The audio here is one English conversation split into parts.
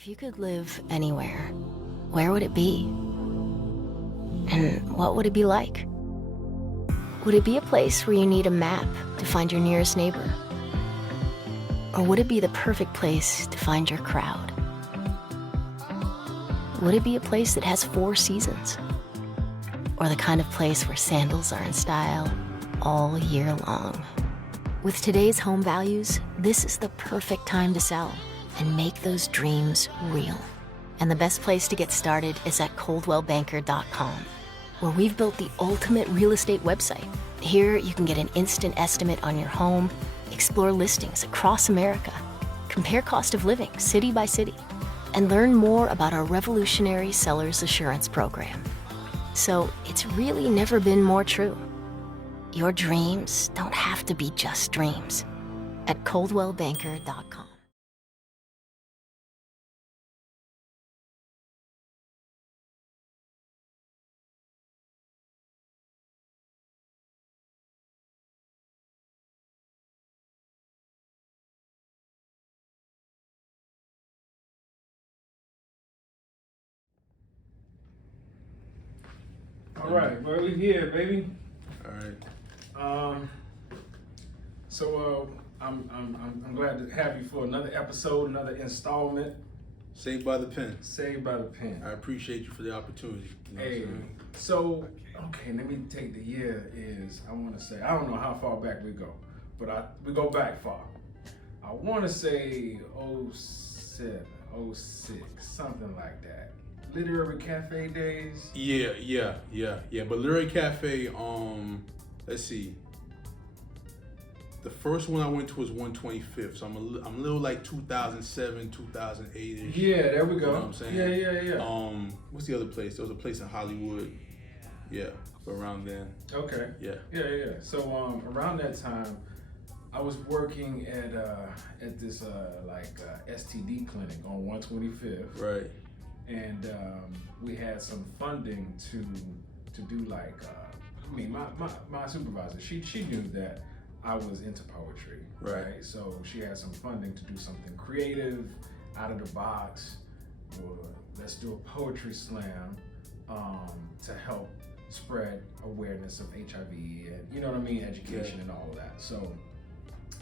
If you could live anywhere, where would it be? And what would it be like? Would it be a place where you need a map to find your nearest neighbor? Or would it be the perfect place to find your crowd? Would it be a place that has 4 seasons? Or the kind of place where sandals are in style all year long? With today's home values, this is the perfect time to sell and make those dreams real. And the best place to get started is at coldwellbanker.com, where we've built the ultimate real estate website. Here, you can get an instant estimate on your home, explore listings across America, compare cost of living city by city, and learn more about our revolutionary seller's assurance program. So it's really never been more true. Your dreams don't have to be just dreams. At coldwellbanker.com. All right, well, we here, baby. All right. I'm glad to have you for another episode, another installment. Saved by the pen. Saved by the pen. I appreciate you for the opportunity. You know Hey, what I'm so okay, let me take the year is I want to say I don't know how far back we go, but we go back far. I want to say '07, '06, something like that. Literary Cafe days. Yeah. But Literary Cafe, let's see. The first one I went to was 125th, so I'm a little like 2007, 2008ish. Yeah, there we go. You know what I'm saying? Yeah. What's the other place? There was a place in Hollywood. Yeah, around then. Okay. Yeah. So around that time, I was working at this STD clinic on 125th. Right. And we had some funding to do my supervisor, she knew that I was into poetry, right? So she had some funding to do something creative, out of the box, or let's do a poetry slam to help spread awareness of HIV and, you know what I mean, education and all of that. So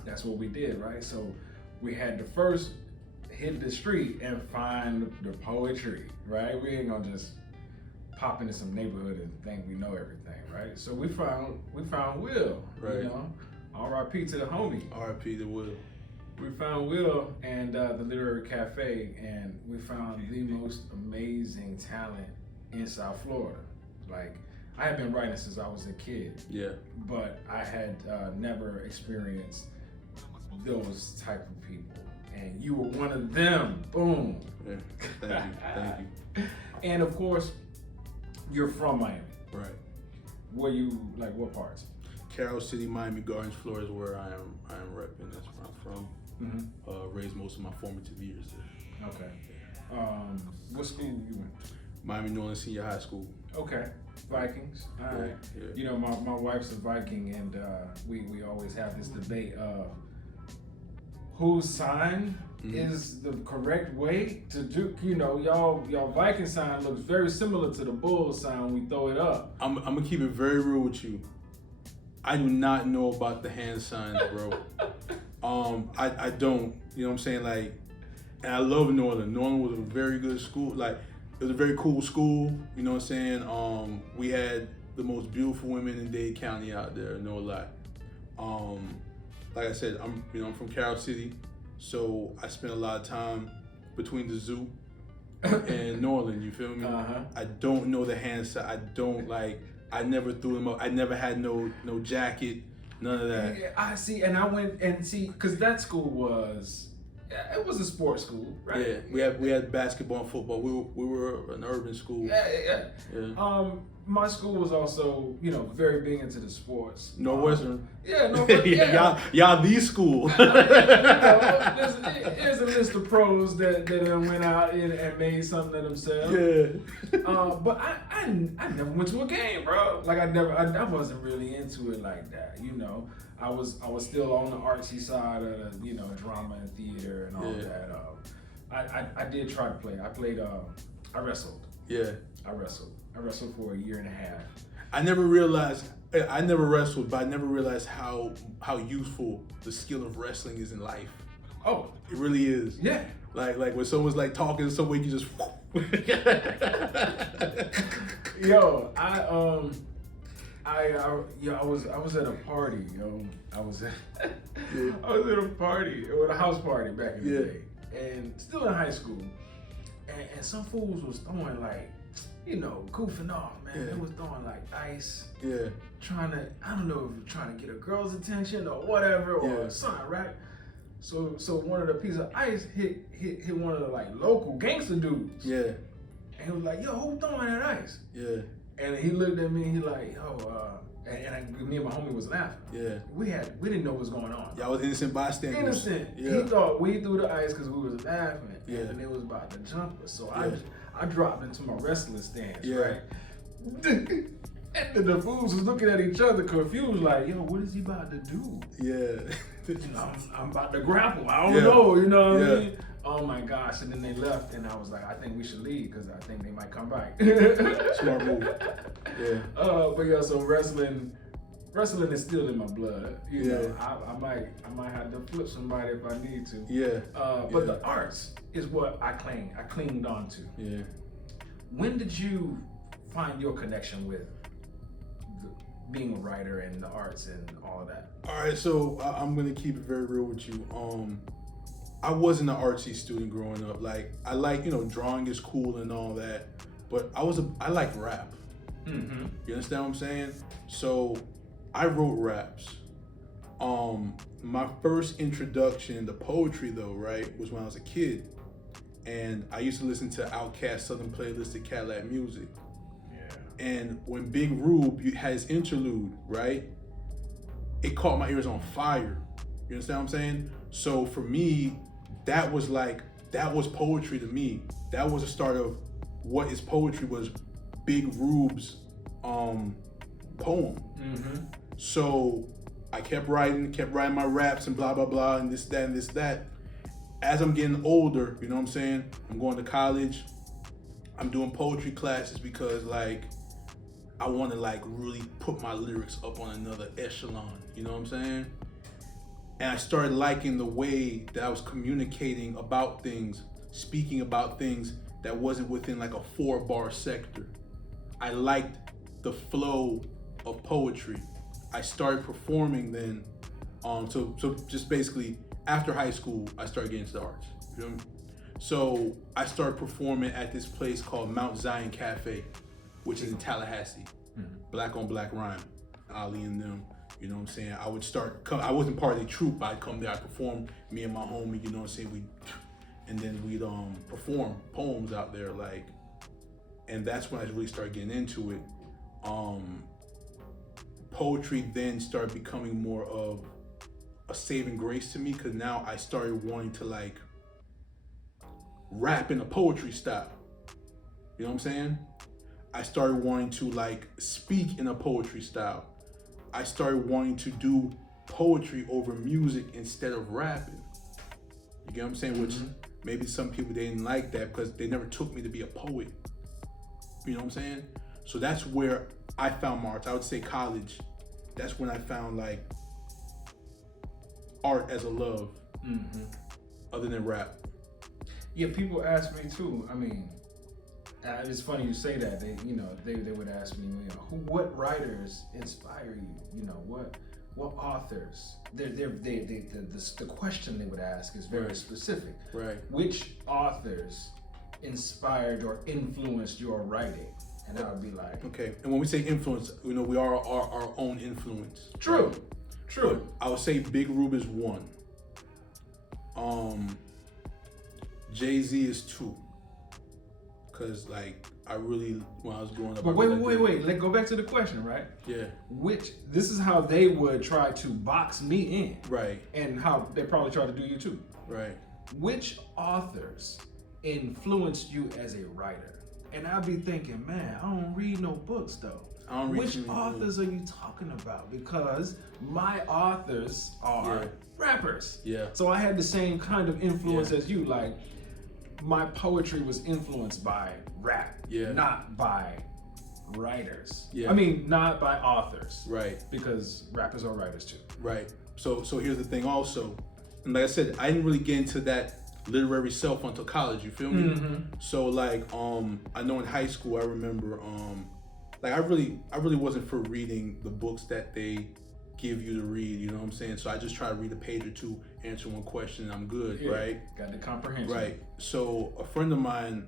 that's what we did, right? So we had to first hit the street and find the poetry, right? We ain't gonna just pop into some neighborhood and think we know everything, right? So we found Will, right? You know, R.I.P. to the homie. R.I.P. to Will. We found Will and the Literary Cafe, and we found the most amazing talent in South Florida. Like, I had been writing since I was a kid. Yeah. But I had never experienced those type of people. And you were one of them. Boom. Yeah. Thank you. And of course, you're from Miami. Right. Where you, like, what parts? Carroll City, Miami Gardens, Florida is where I am repping. That's where I'm from. Mm-hmm. Raised most of my formative years there. Okay. What school you went to? Miami Norland Senior High School. Okay. Vikings. All right. Yeah. You know, my wife's a Viking, and we always have this debate of whose sign is the correct way to do. You know, y'all Viking sign looks very similar to the bull sign when we throw it up. I'm gonna keep it very real with you. I do not know about the hand signs, bro. I don't. You know what I'm saying? Like, and I love Norland. Norland was a very good school. Like, it was a very cool school. You know what I'm saying? We had the most beautiful women in Dade County out there. No lie. Like I said, I'm from Carroll City, so I spent a lot of time between the zoo and Norland. You feel me? Uh-huh. I don't know the hand sign. I never threw them up. I never had no jacket, none of that. Yeah, I see, and I went and see, because that school was a sports school, right? Yeah, we had basketball and football. We were an urban school. Yeah. My school was also, very big into the sports. Northwestern. Yeah. Y'all the school. There's a list of pros that went out and made something of themselves. Yeah. But I never went to a game, bro. Like I wasn't really into it like that. I was still on the artsy side of the, drama and theater and all that. I did try to play. I played. I wrestled. Yeah. I wrestled for a year and a half. I never wrestled, but I never realized how useful the skill of wrestling is in life. Oh, it really is. Yeah. Like when someone's like talking, some way you just. Yo, I was at a party. I was at a party, or a house party back in the day, and still in high school, and some fools was throwing like, goofing off, man. They was throwing like ice. Yeah. Trying to, I don't know if trying to get a girl's attention or whatever or something, right? So one of the pieces of ice hit one of the like local gangster dudes. Yeah. And he was like, "Yo, who throwing that ice?" Yeah. And he looked at me and he like, me and my homie was laughing. Yeah. We didn't know what was going on. Y'all was innocent bystanders. Innocent. Yeah. He thought we threw the ice because we was laughing. Yeah. And it was about to jump us. So I dropped into my wrestling stance, right? And the fools was looking at each other confused, like, "Yo, what is he about to do?" Yeah. I'm about to grapple. I don't know, you know what I mean? Oh my gosh. And then they left and I was like, I think we should leave because I think they might come back. Smart move. Yeah. But yeah, so wrestling is still in my blood. You know, I might have to flip somebody if I need to. Yeah. But the arts is what I clinged on to. Yeah. When did you find your connection with being a writer and the arts and all of that? All right, so I'm gonna keep it very real with you. I wasn't an artsy student growing up. Like I like, drawing is cool and all that, but I like rap. Mm-hmm. You understand what I'm saying? So I wrote raps. My first introduction to poetry though, right, was when I was a kid. And I used to listen to Outkast Southern Playlisted Kaale music. And when Big Rube had his interlude, right, it caught my ears on fire. You understand what I'm saying? So for me, that was poetry to me. That was the start of what is poetry, was Big Rube's poem. Mm-hmm. So I kept writing my raps and blah, blah, blah, and this, that, and this, that. As I'm getting older, you know what I'm saying? I'm going to college. I'm doing poetry classes because I want to really put my lyrics up on another echelon, you know what I'm saying? And I started liking the way that I was communicating about things, speaking about things that wasn't within a 4-bar sector. I liked the flow of poetry. I started performing then. So just basically after high school, I started getting into the arts. You know what I mean? So I started performing at this place called Mount Zion Cafe, which is in Tallahassee. Mm-hmm. Black on Black rhyme, Ali and them. You know what I'm saying? I would I wasn't part of the troupe, but I'd come there, I'd perform, me and my homie, you know what I'm saying? And then we'd perform poems out there, and that's when I really started getting into it. Poetry then started becoming more of a saving grace to me, because now I started wanting to rap in a poetry style. You know what I'm saying? I started wanting to speak in a poetry style. I started wanting to do poetry over music instead of rapping. You get what I'm saying? Mm-hmm. Which maybe some people, they didn't like that because they never took me to be a poet. You know what I'm saying? So that's where I found my art. I would say college. That's when I found art as a love, other than rap. Yeah, people ask me too. I mean, it's funny you say that. They would ask me, what writers inspire you? What authors? The question they would ask is very specific. Right. Which authors inspired or influenced your writing? And I would be like, okay. And when we say influence, we are our own influence. True. Right? True. But I would say Big Rube is 1. Jay-Z is 2. Cause I really, when I was growing up. But wait. Let's go back to the question, right? Yeah. This is how they would try to box me in. Right. And how they probably try to do you too. Right. Which authors influenced you as a writer? And I'd be thinking, man, I don't read no books though. Which authors are you talking about? Because my authors are rappers. Yeah. So I had the same kind of influence as you. my poetry was influenced by rap, not by writers. I mean, not by authors. Right. Because rappers are writers too. Right. So here's the thing also. And like I said, I didn't really get into that literary self until college, you feel me? So like I know in high school I remember like I really wasn't for reading the books that they give you to read, you know what I'm saying? So I just try to read a page or two, answer one question, and I'm good, right? Got the comprehension. Right. So a friend of mine,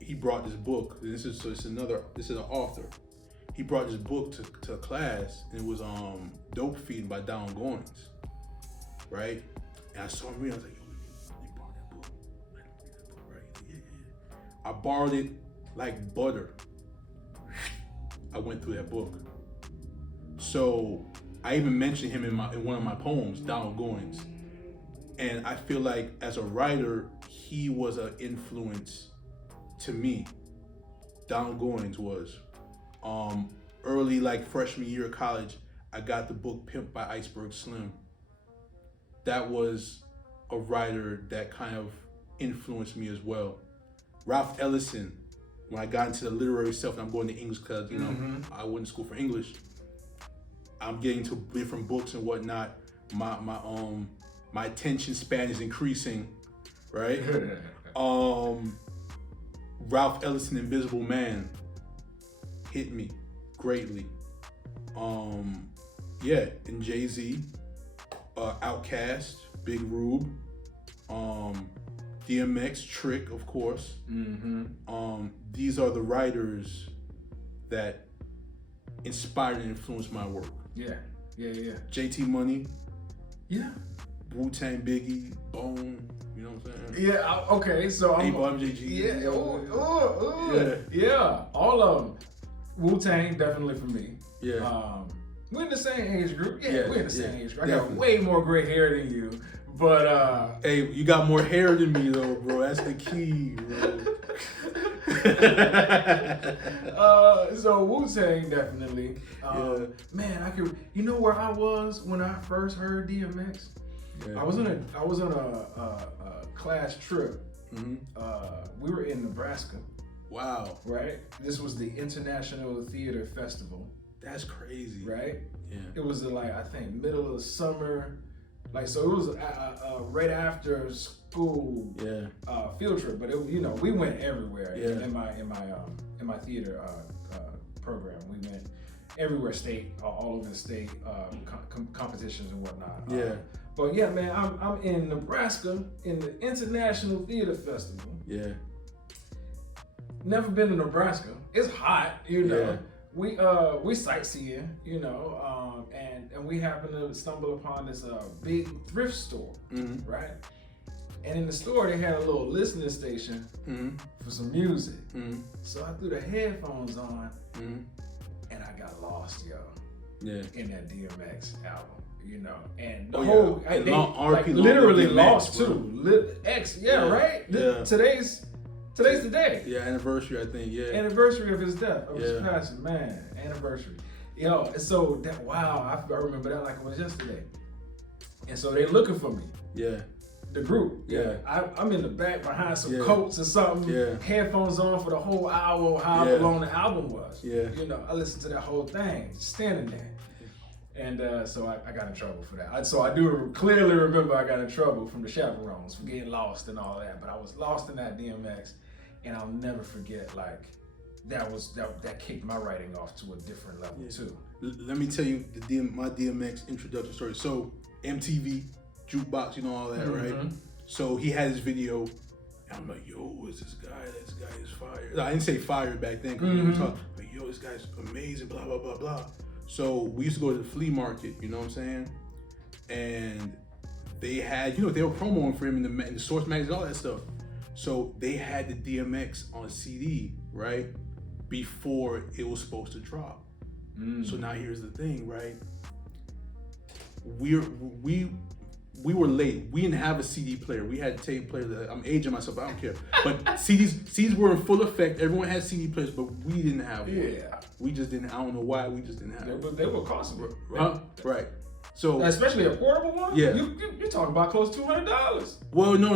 he brought this book. This is an author. He brought this book to class, and it was Dope Feeding by Donald Goines, right? And I saw him read. I was like, yo, let me borrow that book. Let me read that book, right? Yeah. I borrowed it like butter. I went through that book. So I even mentioned him in one of my poems, Donald Goines. And I feel like as a writer, he was an influence to me. Donald Goines was. Early, like freshman year of college, I got the book Pimp by Iceberg Slim. That was a writer that kind of influenced me as well. Ralph Ellison, when I got into the literary self, and I'm going to English because, you know, I went to school for English. I'm getting to different books and whatnot. My attention span is increasing, right? Ralph Ellison, Invisible Man, hit me greatly. And Jay-Z, Outkast, Big Rube, DMX, Trick, of course. These are the writers that inspired and influenced my work. Yeah. JT Money. Yeah. Wu-Tang, Biggie, Bone, you know what I'm saying? Yeah, okay, so I'm... MJG. Yeah, all of them. Wu-Tang, definitely for me. Yeah. We're in the same age group. Yeah, we're in the same age group. I got way more gray hair than you, but... Hey, you got more hair than me though, bro. That's the key, bro. So Wu-Tang, definitely. Man, I could... You know where I was when I first heard DMX? Yeah. I was on a class trip. We were in Nebraska. Wow. Right? This was the International Theater Festival. That's crazy. Right? Yeah. It was like, I think, middle of the summer. Like, so it was right after school field trip. But it, you know, we went everywhere in my theater program. We went everywhere, state, all over the state, competitions and whatnot. But yeah, man, I'm in Nebraska in the International Theater Festival. Yeah. Never been to Nebraska. It's hot, you know. Yeah. We sightseeing, you know, and we happen to stumble upon this big thrift store, right? And in the store they had a little listening station for some music. So I threw the headphones on, and I got lost, yo. Yeah. In that DMX album. You know, and the whole they literally lost too. Right? Today's the day. Yeah, anniversary, I think. Yeah, anniversary of his death, of his passing. Man, anniversary. Yo, and so that I remember that like it was yesterday. And so they looking for me. Yeah. The group. Yeah. I'm in the back behind some coats or something. Yeah. Headphones on for the whole hour, however long the album was. Yeah. You know, I listened to that whole thing, just standing there. And so I got in trouble for that. So I do clearly remember I got in trouble from the chaperones for getting lost and all that. But I was lost in that DMX, and I'll never forget. Like that kicked my writing off to a different level too. Let me tell you my DMX introduction story. So MTV, jukebox, you know all that, right? So he had his video, and I'm like, yo, who is this guy? This guy is fire. No, I didn't say fire back then. But yo, this guy's amazing. Blah blah blah blah. So we used to go to the flea market, you know what I'm saying? And they had, they were promoting for him in the Source magazine, all that stuff. So they had the DMX on CD, right? Before it was supposed to drop. So now here's the thing, right? We were late. We didn't have a CD player. We had a tape player. I'm aging myself, I don't care. But CDs were in full effect. Everyone had CD players, but we didn't have one. Yeah. We just didn't, I don't know why, we just didn't have it. They were costly. Huh? Right. So especially a portable one. Yeah. You're talking about close to $200. Well, no.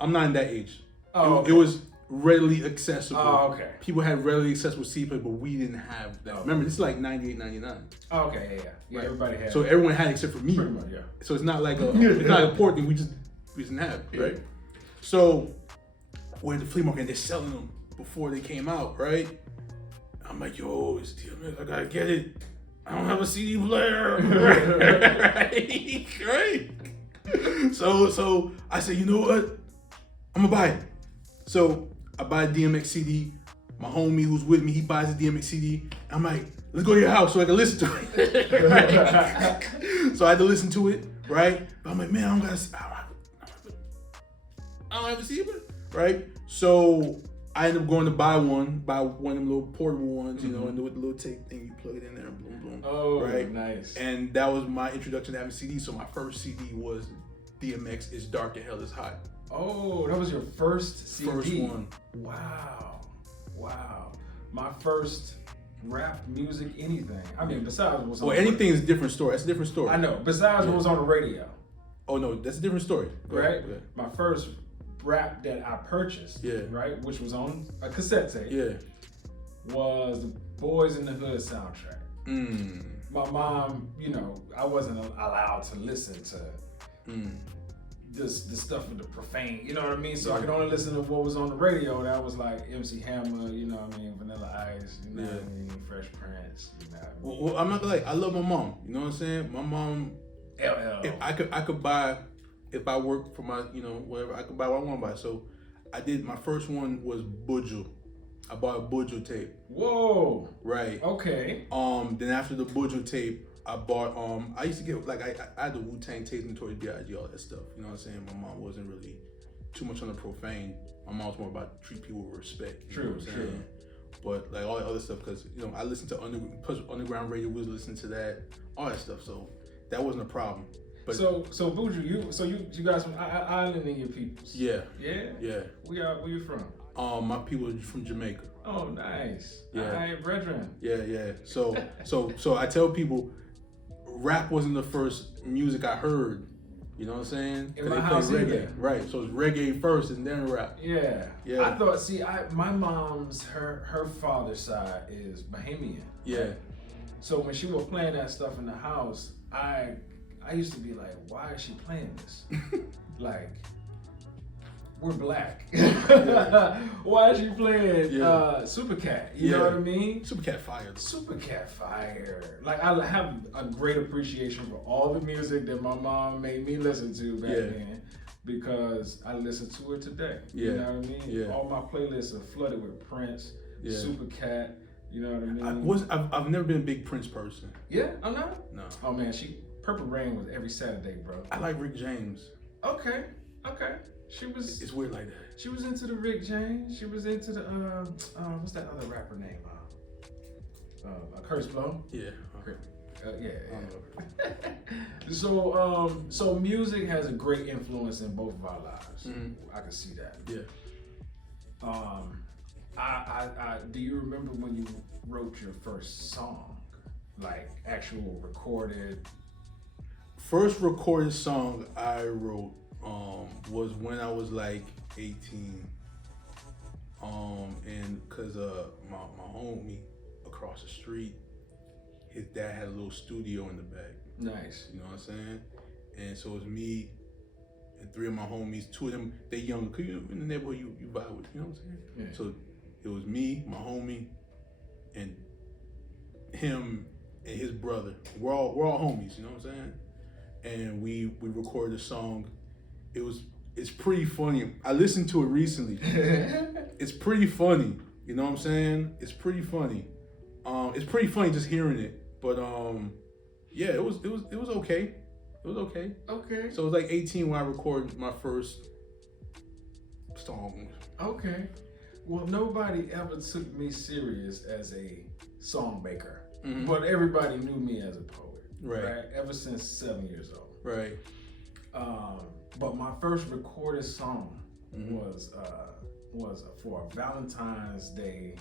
I'm not in that age. Oh, okay. It was readily accessible. Oh, okay. People had readily accessible CD players, but we didn't have that. Remember, this is like $98.99. Oh, okay, yeah. Right. Everybody had. So everyone had it except for me. Pretty much, yeah. So it's not like it's not a port thing. We didn't have it, right? So we're at the flea market and they're selling them before they came out, right? I'm like, yo, it's DMX. I gotta get it. I don't have a CD player. right? So I said, you know what? I'm gonna buy it. So I buy a DMX CD. My homie who's with me, he buys a DMX CD. I'm like, let's go to your house so I can listen to it. So I had to listen to it, right? But I'm like, man, I don't have a CD player, right? So I ended up going to buy one of them little portable ones, you know, and with the little tape thing, you plug it in there, boom, boom. Oh, right? Nice. And that was my introduction to having CDs. So my first CD was DMX It's Dark and Hell Is Hot. Oh, that was your first CD? First one. Wow. My first rap music, anything. I mean, besides what was on anything is a different story. That's a different story. I know. Besides what was on the radio. Oh, no, that's a different story. Go right? ahead. My first rap that I purchased, right, which was on a cassette tape, was the Boys in the Hood soundtrack. My mom, you know, I wasn't allowed to listen to the stuff with the profane, you know what I mean? So I could only listen to what was on the radio. That was like MC Hammer, you know what I mean? Vanilla Ice, you know what I mean? Fresh Prince, you know what I mean? Well, I'm not gonna lie, I love my mom. You know what I'm saying? My mom, LL. If I could buy, if I work for my, you know, whatever, I could buy what I want to buy. So I did, my first one was Budju. I bought a Budju tape. Whoa. Right. Okay. Then after the Budju tape, I bought, I used to get, like, I had the Wu-Tang tapes, Notorious B.I.G., all that stuff. You know what I'm saying? My mom wasn't really too much on the profane. My mom was more about treat people with respect. You know what I'm saying? But, like, all the other stuff, because, you know, I listened to Underground Radio, we was listening to that, all that stuff. So that wasn't a problem. But so Budju, you guys from Island and your peoples? Yeah. Where you from? My people are from Jamaica. Oh, nice. Yeah. All right, brethren. Yeah. So I tell people, rap wasn't the first music I heard. You know what I'm saying? In my house, reggae, right? So it's reggae first and then rap. Yeah. I thought. My mom's her father's side is Bahamian. Yeah. Right? So when she was playing that stuff in the house, I used to be like, why is she playing this? Like, we're black. Why is she playing Super Cat? You know what I mean? Super Cat fire. Super Cat fire. Like, I have a great appreciation for all the music that my mom made me listen to back then, because I listen to it today. You know what I mean? Yeah. All my playlists are flooded with Prince, Super Cat. You know what I mean? I've never been a big Prince person. Yeah, I'm not? No. Oh man, Purple Rain was every Saturday, bro. I like Rick James. Okay. She was. It's weird like that. She was into the Rick James. She was into the what's that other rapper name? Curtis Blow. Yeah. Yeah. So music has a great influence in both of our lives. I can see that. Yeah. I do you remember when you wrote your first song, like actual recorded? First recorded song I wrote was when I was like 18. And cause my homie across the street, his dad had a little studio in the back. Nice. You know what I'm saying? And so it was me and three of my homies. Two of them, they younger. Cause you in the neighborhood you vibe with, you know what I'm saying? Yeah. So it was me, my homie, and him and his brother. We're all homies, you know what I'm saying? And we recorded a song. It's pretty funny. I listened to it recently. It's pretty funny. You know what I'm saying? It's pretty funny. It's pretty funny just hearing it. But yeah, it was okay. It was okay. Okay. So it was like 18 when I recorded my first song. Okay. Well, nobody ever took me serious as a song maker, but everybody knew me as a poet. Right. Ever since 7 years old. Right. But my first recorded song was for a Valentine's Day,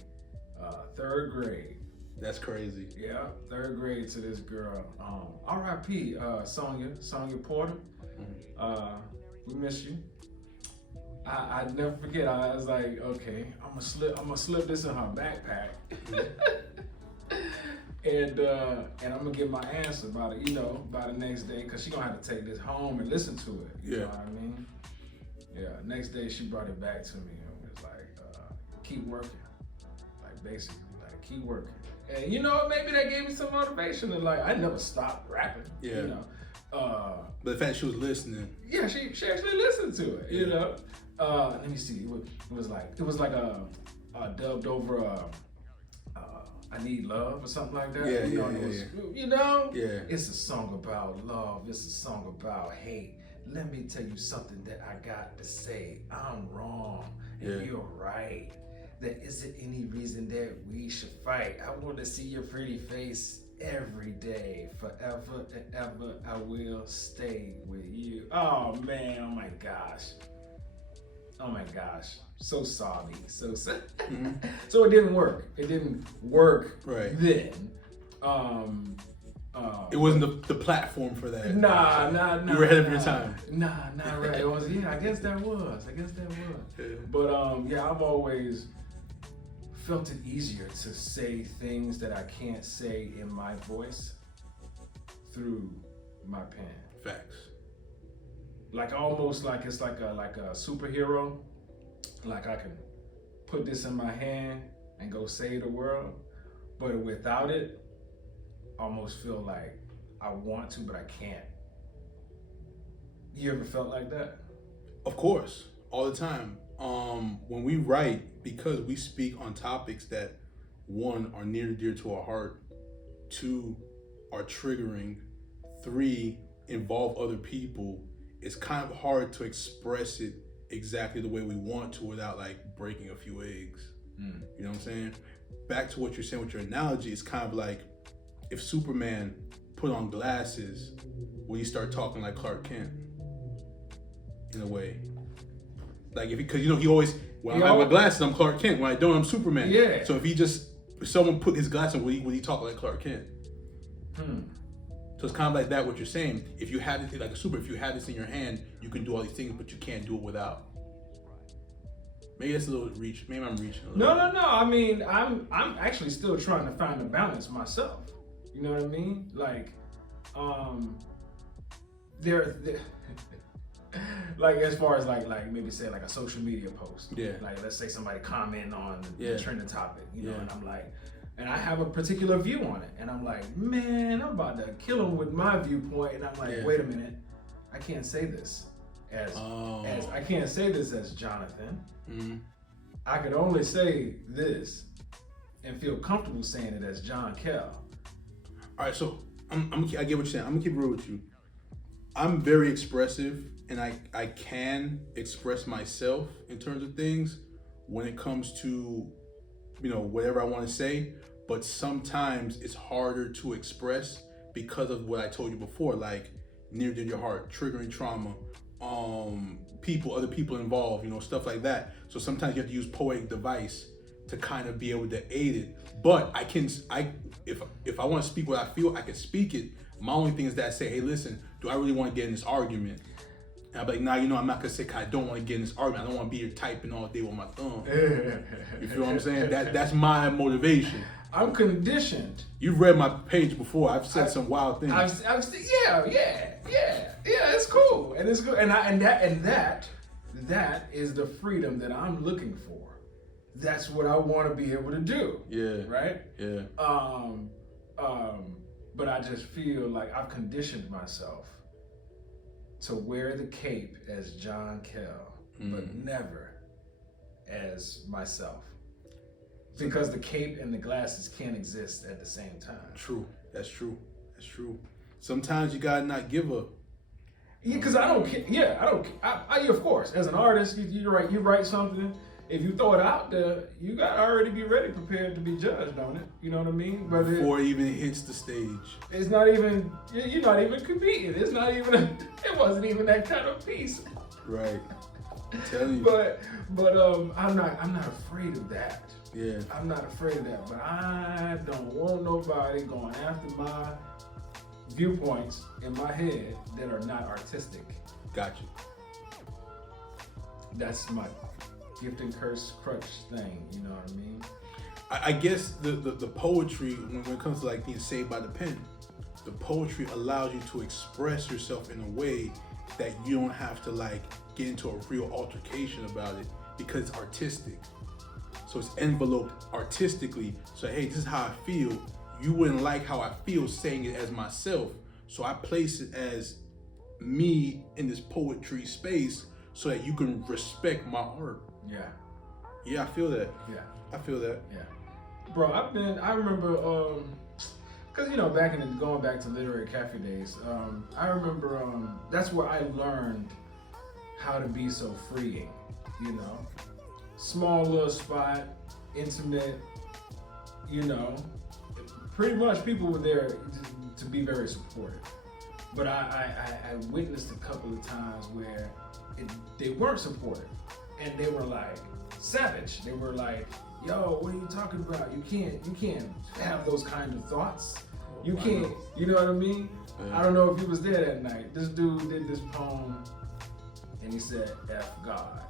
third grade That's crazy. Yeah, 3rd grade to this girl. R.I.P. Sonya Porter. We miss you. I never forget. I was like, okay, I'm gonna slip this in her backpack, and I'm gonna get my answer by the next day, cause she gonna have to take this home and listen to it. You know what I mean? Yeah. Next day she brought it back to me and was like, keep working. Like basically, like keep working. And maybe that gave me some motivation. And like I never stopped rapping. Yeah. You know. But the fact she was listening. Yeah, she actually listened to it. You know. Let me see. It was like a dubbed over I Need Love or something like that. It's a song about love. It's a song about hate. Let me tell you something that I got to say. I'm wrong and you're right. There isn't any reason that we should fight. I want to see your pretty face every day, forever and ever. I will stay with you. Oh man, oh my gosh, so sorry, so sad. So it didn't work. It didn't work then. It wasn't the platform for that. Nah. You were ahead of your time. Nah, right. It was. Yeah, I guess that was. Yeah. But I've always felt it easier to say things that I can't say in my voice through my pen. Facts. Like almost like it's like a superhero. Like I can put this in my hand and go save the world, but without it, I almost feel like I want to, but I can't. You ever felt like that? Of course, all the time. When we write, because we speak on topics that 1 are near and dear to our heart, 2 are triggering, 3 involve other people, it's kind of hard to express it exactly the way we want to without like breaking a few eggs. You know what I'm saying? Back to what you're saying with your analogy, it's kind of like if Superman put on glasses, would he start talking like Clark Kent? In a way. Like because he always, when I have my glasses, I'm Clark Kent. When I don't, I'm Superman. Yeah. So if someone put his glasses on, would he talk like Clark Kent? So it's kind of like that, what you're saying. If you have it like a super, if you have this in your hand, you can do all these things, but you can't do it without. Maybe that's a little reach. Maybe I'm reaching a little. No. I mean, I'm actually still trying to find a balance myself. You know what I mean? Like, there like as far as like maybe say like a social media post. Yeah. Like let's say somebody comment on the trending topic, and I'm like, and I have a particular view on it, and I'm like, man, I'm about to kill him with my viewpoint, and I'm like, wait a minute, I can't say this as I can't say this as Jonathan. I could only say this and feel comfortable saying it as John Kaale. All right, so I get what you're saying. I'm gonna keep it real with you. I'm very expressive, and I can express myself in terms of things when it comes to, whatever I want to say. But sometimes it's harder to express because of what I told you before, like near to your heart, triggering trauma, other people involved, stuff like that. So sometimes you have to use poetic device to kind of be able to aid it. But if I want to speak what I feel, I can speak it. My only thing is that I say, hey, listen, do I really want to get in this argument? And I'm like, nah, I'm not gonna say, cause I don't want to get in this argument. I don't want to be here typing all day with my thumb. You feel what I'm saying? That's my motivation. I'm conditioned. You've read my page before. I've said some wild things. It's cool, and it's good, and that is the freedom that I'm looking for. That's what I want to be able to do. Yeah. Right. Yeah. But I just feel like I've conditioned myself to wear the cape as John Kaale, but never as myself. Because the cape and the glasses can't exist at the same time. True. That's true. Sometimes you gotta not give up. Yeah, because I don't care. Yeah, I don't. Of course, as an artist, you write something. If you throw it out there, you gotta already be ready, prepared to be judged on it. You know what I mean? But before it even hits the stage, it's not even. You're not even competing. It's not even. It wasn't even that kind of piece. Right. I'm telling you. But I'm not afraid of that. Yeah. I'm not afraid of that. But I don't want nobody going after my viewpoints in my head that are not artistic. Got you. That's my gift and curse crutch thing. You know what I mean? I guess the poetry, when it comes to like being saved by the pen, the poetry allows you to express yourself in a way that you don't have to like get into a real altercation about it because it's artistic. So it's enveloped artistically. So hey, this is how I feel. You wouldn't like how I feel saying it as myself. So I place it as me in this poetry space so that you can respect my art. Yeah. Yeah, I feel that. Yeah. I feel that. Yeah. Bro, I remember, cause you know, going back to literary cafe days, I remember, that's where I learned how to be so freeing, you know, small little spot, intimate, you know, pretty much people were there to be very supportive. But I witnessed a couple of times where they weren't supportive and they were like savage. They were like, yo, what are you talking about? You can't have those kind of thoughts. You can't, you know what I mean? Yeah. I don't know if he was there that night. This dude did this poem and he said, F God.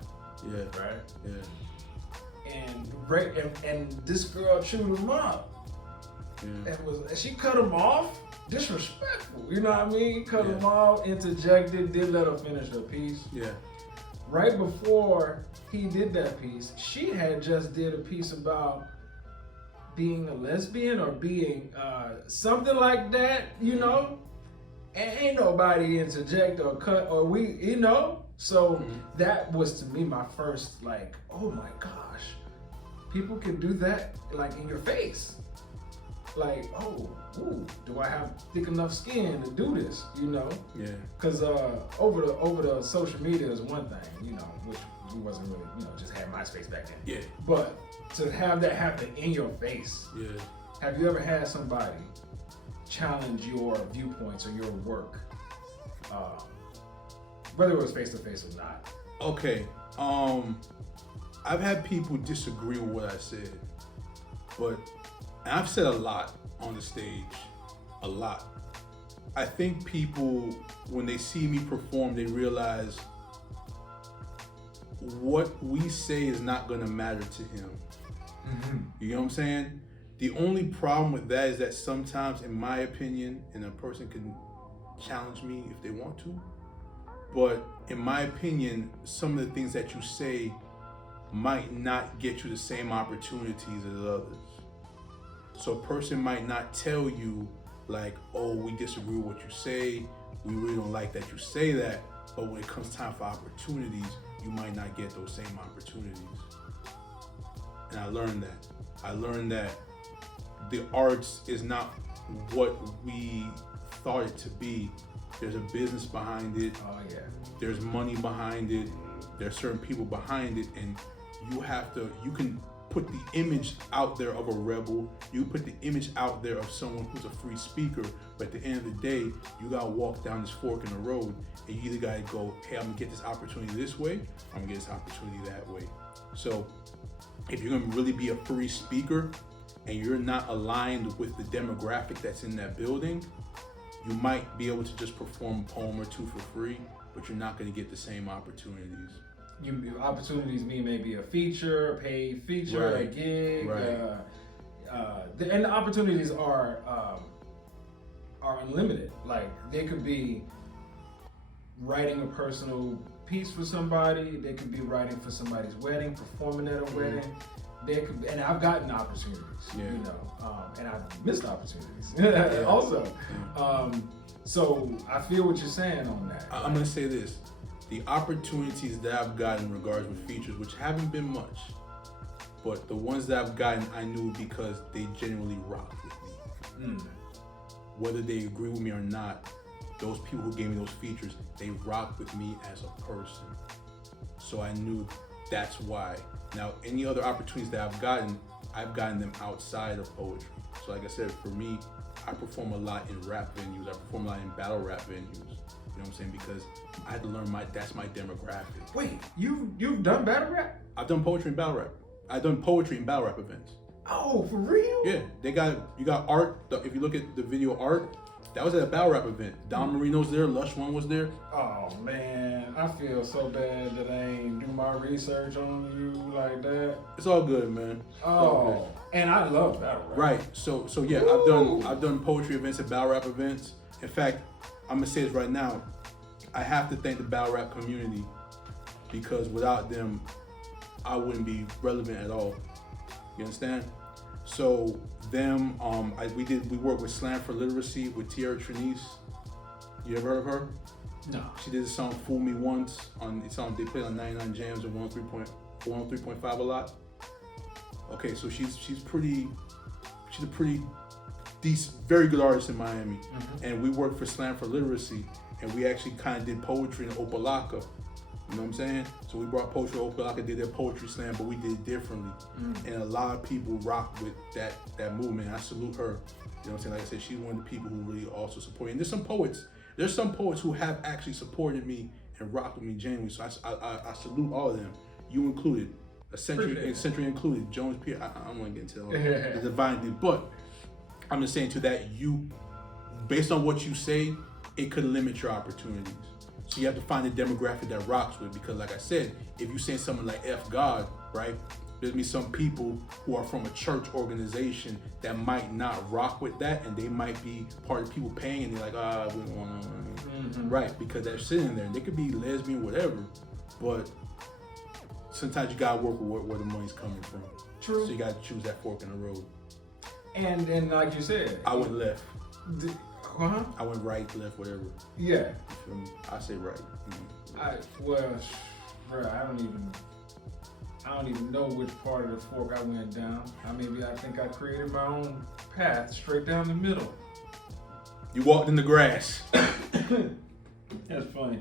Yeah. Right? Yeah. And this girl chewed him up. Yeah. And she cut him off, disrespectful. You know what I mean? Cut him off, interjected, did let her finish her piece. Yeah. Right before he did that piece, she had just did a piece about being a lesbian or being something like that, you know? And ain't nobody interject or cut or we, you know? So that was to me my first like, oh my gosh, people can do that like in your face. Like, oh, ooh, do I have thick enough skin to do this, you know? Yeah. Because over the social media is one thing, you know, which we wasn't really, you know, just had MySpace back then. Yeah. But to have that happen in your face, yeah. Have you ever had somebody challenge your viewpoints or your work, whether it was face to face or not? Okay. I've had people disagree with what I said, but and I've said a lot on the stage, a lot. I think people, when they see me perform, they realize what we say is not gonna matter to him. Mm-hmm. You know what I'm saying? The only problem with that is that sometimes, in my opinion, and a person can challenge me if they want to, but in my opinion, some of the things that you say might not get you the same opportunities as others. So a person might not tell you like, oh, we disagree with what you say, we really don't like that you say that, but when it comes time for opportunities, you might not get those same opportunities. And I learned that the arts is not what we thought it to be. There's a business behind it. Oh yeah. There's money behind it. There's certain people behind it, and you can put the image out there of a rebel, you put the image out there of someone who's a free speaker, but at the end of the day, you gotta walk down this fork in the road, and you either gotta go, hey, I'm gonna get this opportunity this way, or I'm gonna get this opportunity that way. So if you're gonna really be a free speaker, and you're not aligned with the demographic that's in that building, you might be able to just perform a poem or two for free, but you're not gonna get the same opportunities. Opportunities mean maybe a feature, a paid feature, right. A gig, right. And the opportunities are unlimited. Like they could be writing a personal piece for somebody. They could be writing for somebody's wedding, performing at a wedding. They could, and I've gotten opportunities, you know, and I've missed opportunities also. So I feel what you're saying on that. I'm gonna say this. The opportunities that I've gotten in regards with features, which haven't been much, but the ones that I've gotten, I knew because they genuinely rocked with me. Whether they agree with me or not, those people who gave me those features, they rocked with me as a person. So I knew that's why. Now, any other opportunities that I've gotten them outside of poetry. So like I said, for me, I perform a lot in rap venues. I perform a lot in battle rap venues. You know what I'm saying? Because I had to learn that's my demographic. Wait, you've done battle rap? I've done poetry and battle rap. I've done poetry and battle rap events. Oh, for real? Yeah, you got art. If you look at the video art, that was at a battle rap event. Don Marino's there, Lush One was there. Oh man, I feel so bad that I ain't do my research on you like that. It's all good, man. Oh, and I love battle rap. Right. So yeah, I've done poetry events and battle rap events. In fact, I'm gonna say this right now. I have to thank the battle rap community because without them, I wouldn't be relevant at all. You understand? So them, we worked with Slam for Literacy with Tierra Trinice. You ever heard of her? No. She did a song "Fool Me Once" on the song they played on 99 Jams and 103.5 a lot. Okay, so she's a pretty decent, very good artist in Miami, and we worked for Slam for Literacy, and we actually kind of did poetry in Opalaka. You know what I'm saying? So we brought poetry to Opalaka, did their poetry slam, but we did it differently. And a lot of people rock with that movement. I salute her. You know what I'm saying? Like I said, she's one of the people who really also support. And there's some poets who have actually supported me and rocked with me genuinely. So I salute all of them. You included, Century included, Jones Pierre. I don't want to get into all the divine thing, but I'm just saying to that, you, based on what you say, it could limit your opportunities. So you have to find a demographic that rocks with, because like I said, if you say something like F God, right? There's be some people who are from a church organization that might not rock with that, and they might be part of people paying, and they're like, we don't want to, right? Because they're sitting there, and they could be lesbian, whatever, but sometimes you gotta work with where the money's coming from. True. So you gotta choose that fork in the road. And like you said, I went left. Uh-huh. I went right, left, whatever. Yeah. You feel me? I say right. Bro, I don't even know which part of the fork I went down. I think I created my own path straight down the middle. You walked in the grass. That's funny.